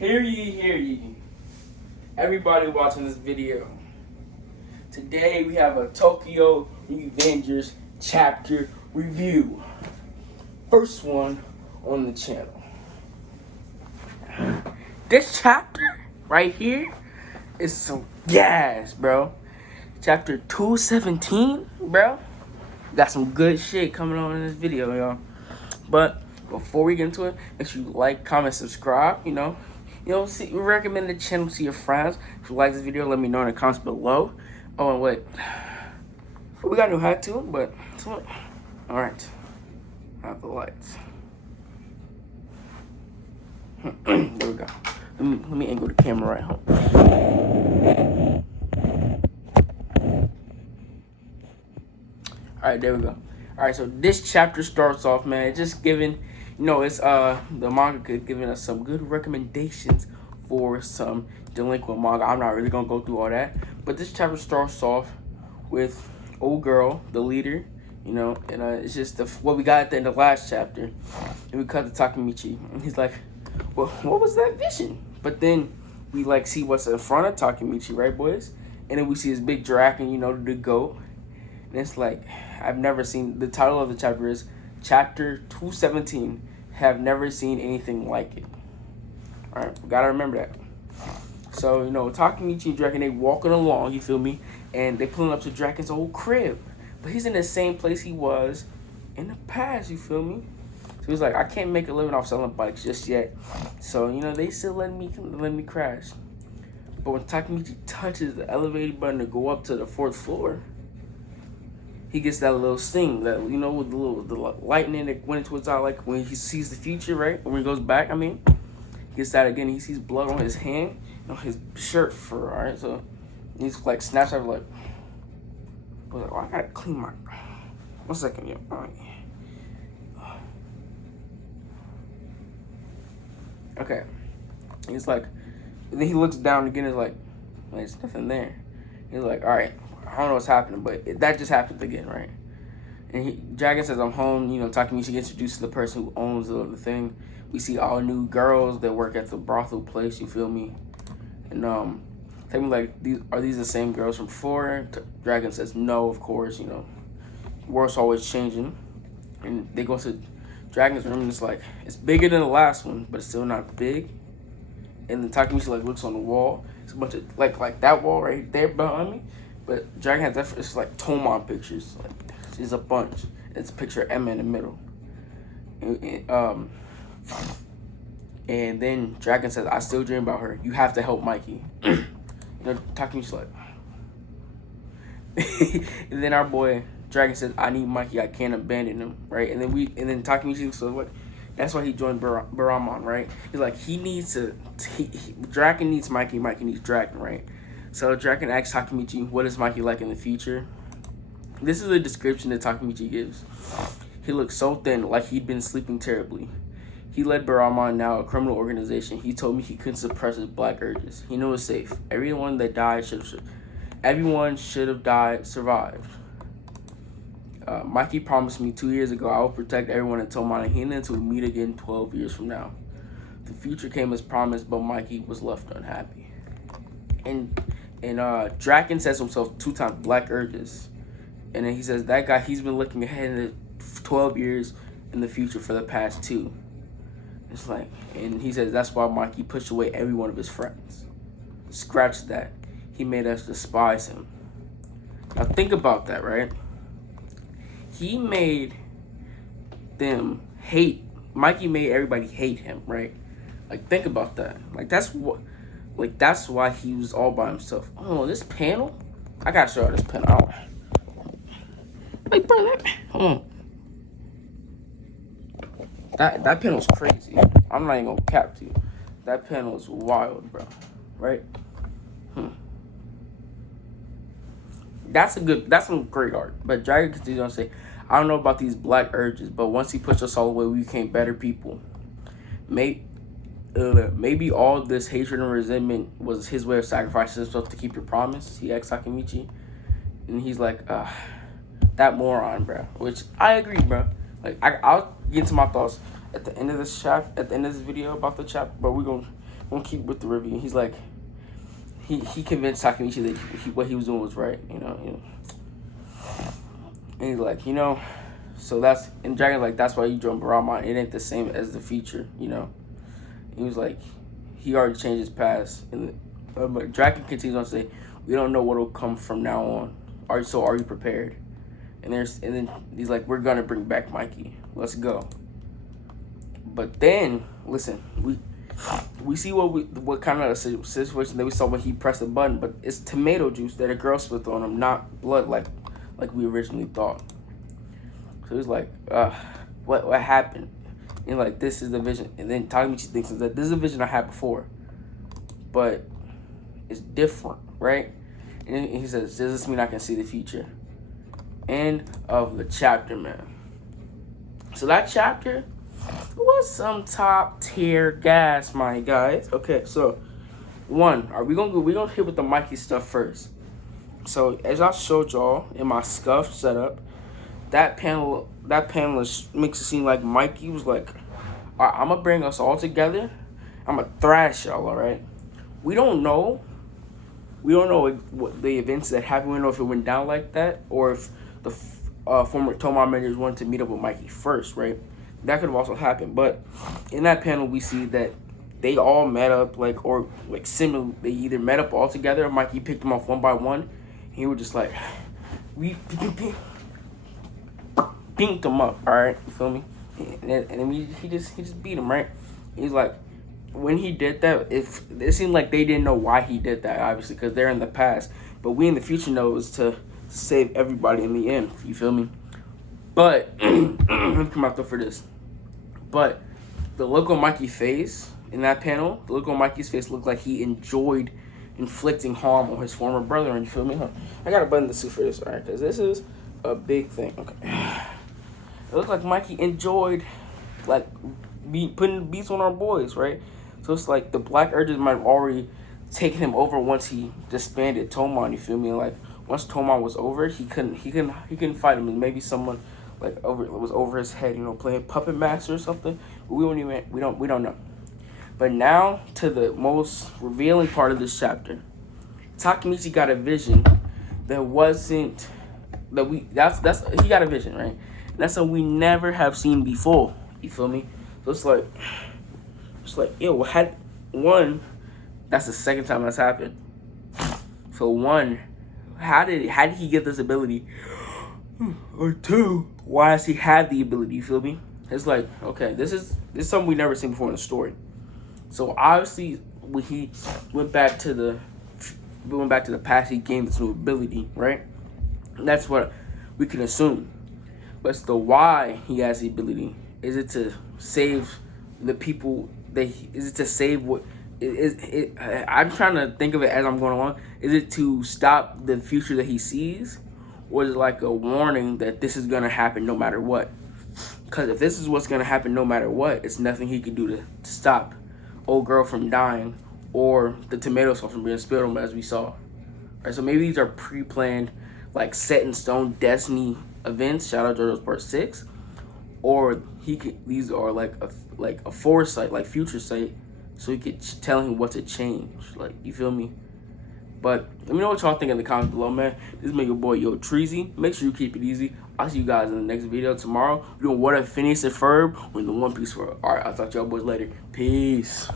Hear ye, everybody watching this video. Today we have a Tokyo Revengers chapter review. First one on the channel. This chapter right here is some gas, bro. Chapter 217, bro. Got some good shit coming on in this video, y'all. But before we get into it, make sure you like, comment, subscribe. See, recommend the channel to your friends. If you like this video, let me know in the comments below. Oh, and wait, we got a new hat too, but all right, have the lights. There we go. Let me angle the camera right home. All right, there we go. All right, so this chapter starts off, man. It's just giving, it's the manga giving us some good recommendations for some delinquent manga. I'm not really gonna go through all that, but this chapter starts off with old girl, the leader, and it's just what we got at the end of the last chapter, and we cut to Takemichi, and he's like, "Well, what was that vision?" But then we see what's in front of Takemichi, right, boys? And then we see his big dragon, the goat, and it's like, I've never seen, the title of the chapter is Chapter 217, have never seen anything like it. Alright, we gotta remember that. So, Takemichi and Draken, they walking along, you feel me? And they pulling up to Draken's old crib. But he's in the same place he was in the past, you feel me? So he's like, I can't make a living off selling bikes just yet. So, they still let me crash. But when Takemichi touches the elevator button to go up to the 4th floor, he gets that little sting, that with the lightning that went into his eye, like when he sees the future, right? When he goes back, he gets that again. He sees blood on his hand, on his shirt fur. All right, so he's like snaps out, like, oh, I gotta clean my. 1 second, yo. All right. Okay. He's like, and then he looks down again. He's like, there's nothing there. He's like, all right. I don't know what's happening, but that just happened again, right? And Dragon says, I'm home. Takemichi gets introduced to the person who owns the thing. We see all new girls that work at the brothel place, you feel me? And tell me, like, are these the same girls from before? Dragon says, no, of course, world's always changing. And they go to Dragon's room, and it's like, it's bigger than the last one, but it's still not big. And then Takemichi, looks on the wall. It's a bunch of, like that wall right there behind me. But Dragon has that, it's like Tomon pictures. There's a bunch. It's a picture of Emma in the middle. And then Dragon says, I still dream about her. You have to help Mikey. Takemichi's like. And then our boy Dragon says, I need Mikey. I can't abandon him, right? And then Takemichi, so what? That's why he joined Baramon, right? He's like, Dragon needs Mikey. Mikey needs Dragon, right? So Draken asks Takemichi, what is Mikey like in the future? This is the description that Takemichi gives. He looks so thin, like he'd been sleeping terribly. He led Baramon, now a criminal organization. He told me he couldn't suppress his black urges. He knew it's safe. Everyone that died should have died, survived. Mikey promised me 2 years ago I will protect everyone at Tomon and Hina until we meet again 12 years from now. The future came as promised, but Mikey was left unhappy. And Draken says to himself 2 times, black urges. And then he says, that guy, he's been looking ahead in 12 years in the future for the past 2. It's like, and he says, that's why Mikey pushed away every one of his friends. Scratch that. He made us despise him. Now think about that, right? He made them hate. Mikey made everybody hate him, right? Think about that. That's why he was all by himself. Oh, this panel? I gotta show you this panel. Bro, hold on. That panel's crazy. I'm not even gonna cap to you. That panel is wild, bro. Right? That's some great art. But Dragon continues on to say, I don't know about these black urges, but once he pushed us all away, we became better people. Maybe all this hatred and resentment was his way of sacrificing himself to keep your promise, he asked Takemichi. And he's like, that moron, bro. Which I agree, bro. I'll get into my thoughts at the end of this video about the chapter, but we're gonna gonna keep with the review. He's like, he convinced Takemichi that what he was doing was right. And he's like, so that's and Dragon's like, that's why you joined Barama. It ain't the same as the future. He was like, he already changed his past. And but Dragon continues on to say, we don't know what will come from now on. Are you prepared? And then he's like, we're gonna bring back Mikey. Let's go. But then listen, we see what kind of situation that we saw when he pressed the button, but it's tomato juice that a girl spilled on him, not blood like we originally thought. So he's like, what happened? And like, this is the vision. And then Takemichi thinks that this is a vision I had before, but it's different, right? And he says, does this mean I can see the future? End of the chapter, man. So that chapter was some top tier gas, my guys. Okay, so we're gonna hit with the Mikey stuff first. So as I showed y'all in my scuff setup, that panelist makes it seem like Mikey was like, all right, I'm gonna bring us all together. I'm gonna thrash y'all, all right? We don't know what the events that happened. We don't know if it went down like that, or if the former Toma managers wanted to meet up with Mikey first, right? That could have also happened. But in that panel, we see that they all met up, similar. They either met up all together, or Mikey picked them off one by one. And he was just like, we pinked them up, all right? You feel me? And then he just beat him, right? He's like, when he did that, it seemed like they didn't know why he did that, obviously, because they're in the past. But we in the future know it's to save everybody in the end. You feel me? But let me come out there for this. But the look on Mikey's face in that panel, the look on Mikey's face looked like he enjoyed inflicting harm on his former brother. And you feel me? I gotta button the suit for this, all right? Because this is a big thing. Okay. It looked like Mikey enjoyed putting beats on our boys, right? So it's like the black urges might have already taken him over once he disbanded Toman. You feel me? Like once Toman was over, he couldn't fight him. And maybe someone was over his head, playing puppet master or something. But we don't know. But now to the most revealing part of this chapter. Takemichi got a vision that wasn't he got a vision, right? And that's something we never have seen before. You feel me? So it's like, yo, that's the second time that's happened. So how did he get this ability? Or two, why does he have the ability? You feel me? It's like, okay, this is something we never seen before in the story. So obviously, when he went back to the past, he gained this new ability, right? And that's what we can assume. But it's the why he has the ability. Is it to save the people? Is it to save what? I'm trying to think of it as I'm going along. Is it to stop the future that he sees? Or is it like a warning that this is going to happen no matter what? Because if this is what's going to happen no matter what, it's nothing he can do to stop old girl from dying or the tomato sauce from being spilled on him, as we saw. Right, so maybe these are pre-planned, set in stone destiny events. Shout out JoJo's Part 6. Or these are like a foresight, like future sight, so he could tell him what to change. You feel me? But let me know what y'all think in the comments below, man. This is my boy YoTreezzy. Make sure you keep it easy. I'll see you guys in the next video tomorrow. We're doing What If Phineas and Ferb. We're in the One Piece world. Alright, I'll talk to y'all boys later. Peace.